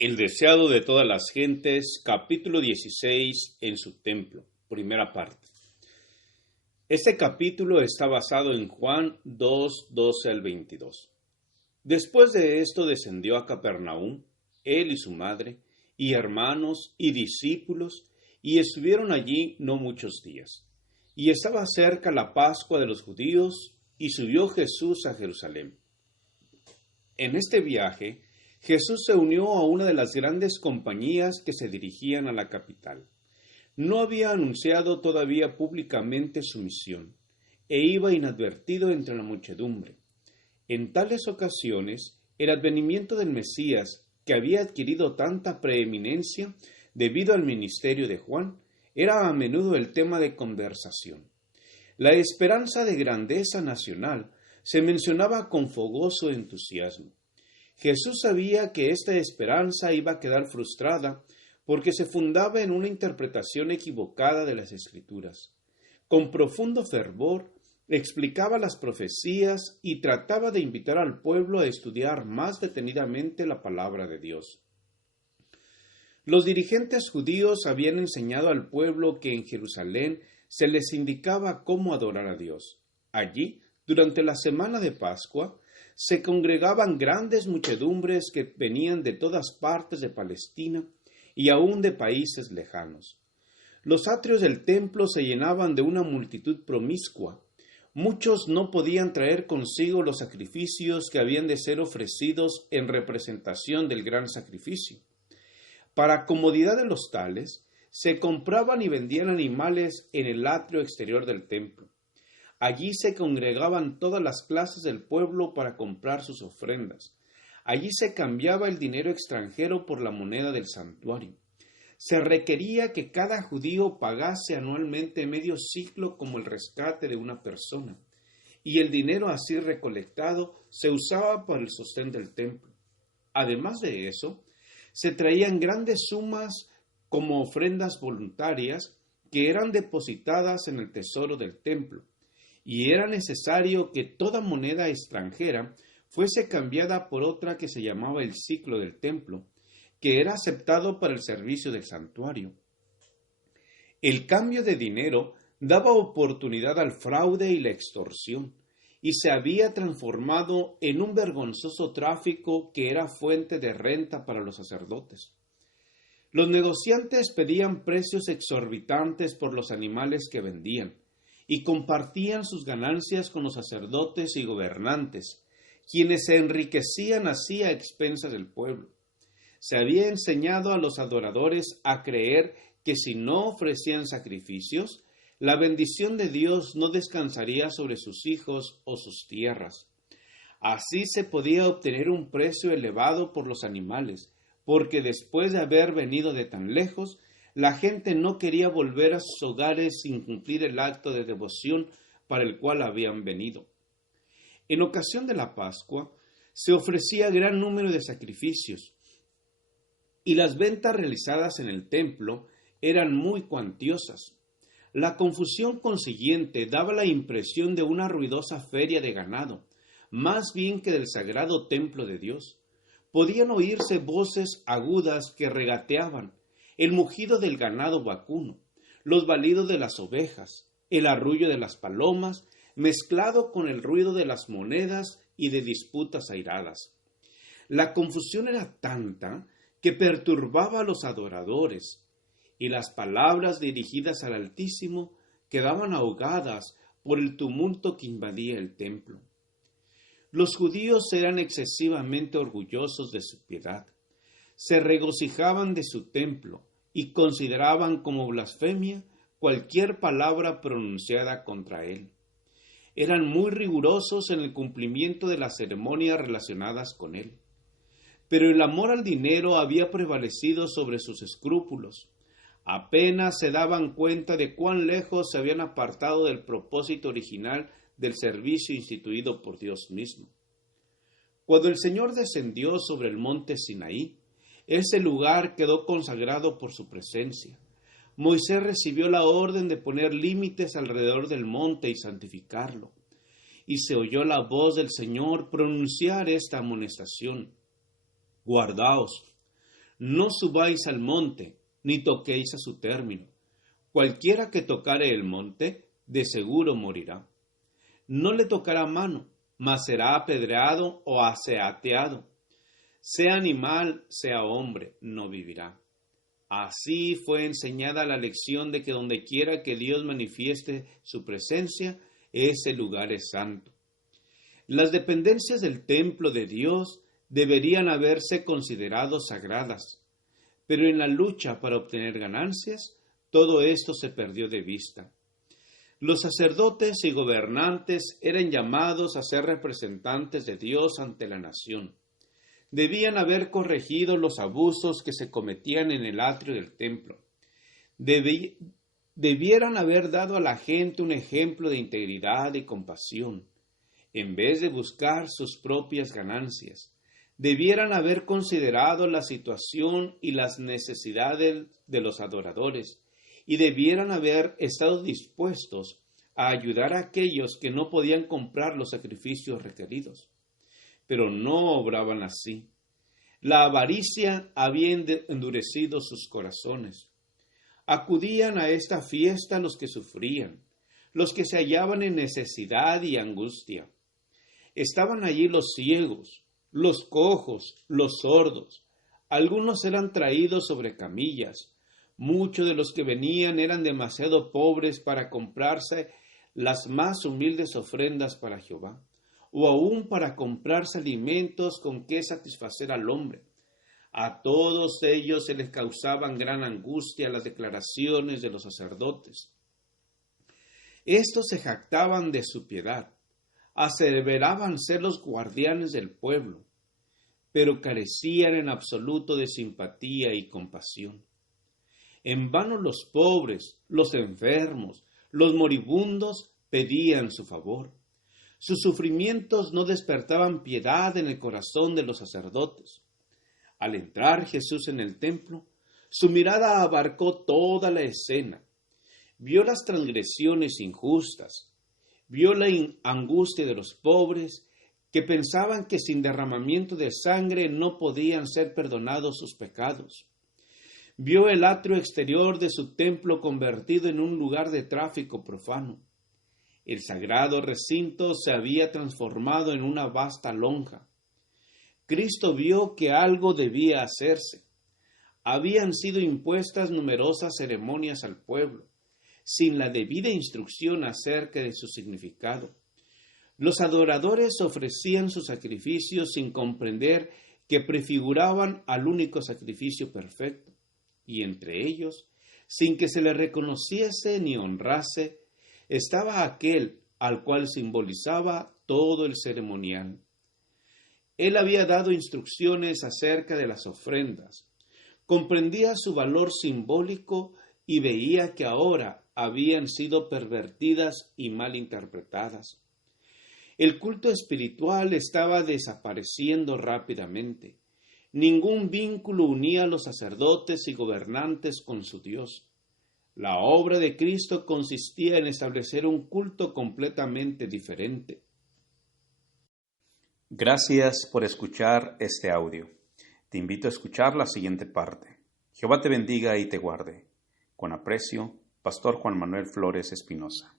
El deseado de todas las gentes, capítulo 16, en su templo, primera parte. Este capítulo está basado en Juan 2, 12 al 22. Después de esto descendió a Capernaum, él y su madre, y hermanos y discípulos, y estuvieron allí no muchos días. Y estaba cerca la Pascua de los judíos, y subió Jesús a Jerusalén. En este viaje, Jesús se unió a una de las grandes compañías que se dirigían a la capital. No había anunciado todavía públicamente su misión, e iba inadvertido entre la muchedumbre. En tales ocasiones, el advenimiento del Mesías, que había adquirido tanta preeminencia debido al ministerio de Juan, era a menudo el tema de conversación. La esperanza de grandeza nacional se mencionaba con fogoso entusiasmo. Jesús sabía que esta esperanza iba a quedar frustrada porque se fundaba en una interpretación equivocada de las Escrituras. Con profundo fervor explicaba las profecías y trataba de invitar al pueblo a estudiar más detenidamente la palabra de Dios. Los dirigentes judíos habían enseñado al pueblo que en Jerusalén se les indicaba cómo adorar a Dios. Allí, durante la semana de Pascua, se congregaban grandes muchedumbres que venían de todas partes de Palestina y aún de países lejanos. Los atrios del templo se llenaban de una multitud promiscua. Muchos no podían traer consigo los sacrificios que habían de ser ofrecidos en representación del gran sacrificio. Para comodidad de los tales, se compraban y vendían animales en el atrio exterior del templo. Allí se congregaban todas las clases del pueblo para comprar sus ofrendas. Allí se cambiaba el dinero extranjero por la moneda del santuario. Se requería que cada judío pagase anualmente medio siclo como el rescate de una persona, y el dinero así recolectado se usaba para el sostén del templo. Además de eso, se traían grandes sumas como ofrendas voluntarias que eran depositadas en el tesoro del templo, y era necesario que toda moneda extranjera fuese cambiada por otra que se llamaba el siclo del templo, que era aceptado para el servicio del santuario. El cambio de dinero daba oportunidad al fraude y la extorsión, y se había transformado en un vergonzoso tráfico que era fuente de renta para los sacerdotes. Los negociantes pedían precios exorbitantes por los animales que vendían, y compartían sus ganancias con los sacerdotes y gobernantes, quienes se enriquecían así a expensas del pueblo. Se había enseñado a los adoradores a creer que si no ofrecían sacrificios, la bendición de Dios no descansaría sobre sus hijos o sus tierras. Así se podía obtener un precio elevado por los animales, porque después de haber venido de tan lejos, la gente no quería volver a sus hogares sin cumplir el acto de devoción para el cual habían venido. En ocasión de la Pascua, se ofrecía gran número de sacrificios, y las ventas realizadas en el templo eran muy cuantiosas. La confusión consiguiente daba la impresión de una ruidosa feria de ganado, más bien que del sagrado templo de Dios. Podían oírse voces agudas que regateaban, el mugido del ganado vacuno, los balidos de las ovejas, el arrullo de las palomas, mezclado con el ruido de las monedas y de disputas airadas. La confusión era tanta que perturbaba a los adoradores, y las palabras dirigidas al Altísimo quedaban ahogadas por el tumulto que invadía el templo. Los judíos eran excesivamente orgullosos de su piedad. Se regocijaban de su templo y consideraban como blasfemia cualquier palabra pronunciada contra él. Eran muy rigurosos en el cumplimiento de las ceremonias relacionadas con él. Pero el amor al dinero había prevalecido sobre sus escrúpulos. Apenas se daban cuenta de cuán lejos se habían apartado del propósito original del servicio instituido por Dios mismo. Cuando el Señor descendió sobre el monte Sinaí, ese lugar quedó consagrado por su presencia. Moisés recibió la orden de poner límites alrededor del monte y santificarlo. Y se oyó la voz del Señor pronunciar esta amonestación: guardaos, No subáis al monte, ni toquéis a su término. Cualquiera que tocare el monte, de seguro morirá. No le tocará mano, mas será apedreado o aseateado. Sea animal, sea hombre, no vivirá. Así fue enseñada la lección de que dondequiera que Dios manifieste su presencia, ese lugar es santo. Las dependencias del templo de Dios deberían haberse considerado sagradas, pero en la lucha para obtener ganancias, todo esto se perdió de vista. Los sacerdotes y gobernantes eran llamados a ser representantes de Dios ante la nación. Debían haber corregido los abusos que se cometían en el atrio del templo. Debieran haber dado a la gente un ejemplo de integridad y compasión, en vez de buscar sus propias ganancias. Debieran haber considerado la situación y las necesidades de los adoradores, y debieran haber estado dispuestos a ayudar a aquellos que no podían comprar los sacrificios requeridos. Pero no obraban así. La avaricia había endurecido sus corazones. Acudían a esta fiesta los que sufrían, los que se hallaban en necesidad y angustia. Estaban allí los ciegos, los cojos, los sordos. Algunos eran traídos sobre camillas. Muchos de los que venían eran demasiado pobres para comprarse las más humildes ofrendas para Jehová, o aún para comprarse alimentos con que satisfacer al hombre. A todos ellos se les causaban gran angustia las declaraciones de los sacerdotes. Estos se jactaban de su piedad, aseveraban ser los guardianes del pueblo, pero carecían en absoluto de simpatía y compasión. En vano los pobres, los enfermos, los moribundos pedían su favor. Sus sufrimientos no despertaban piedad en el corazón de los sacerdotes. Al entrar Jesús en el templo, su mirada abarcó toda la escena. Vio las transgresiones injustas, vio la angustia de los pobres que pensaban que sin derramamiento de sangre no podían ser perdonados sus pecados. Vio el atrio exterior de su templo convertido en un lugar de tráfico profano. El sagrado recinto se había transformado en una vasta lonja. Cristo vio que algo debía hacerse. Habían sido impuestas numerosas ceremonias al pueblo, sin la debida instrucción acerca de su significado. Los adoradores ofrecían sus sacrificios sin comprender que prefiguraban al único sacrificio perfecto, y entre ellos, sin que se le reconociese ni honrase, estaba aquel al cual simbolizaba todo el ceremonial. Él había dado instrucciones acerca de las ofrendas, comprendía su valor simbólico y veía que ahora habían sido pervertidas y mal interpretadas. El culto espiritual estaba desapareciendo rápidamente. Ningún vínculo unía a los sacerdotes y gobernantes con su Dios. La obra de Cristo consistía en establecer un culto completamente diferente. Gracias por escuchar este audio. Te invito a escuchar la siguiente parte. Jehová te bendiga y te guarde. Con aprecio, Pastor Juan Manuel Flores Espinosa.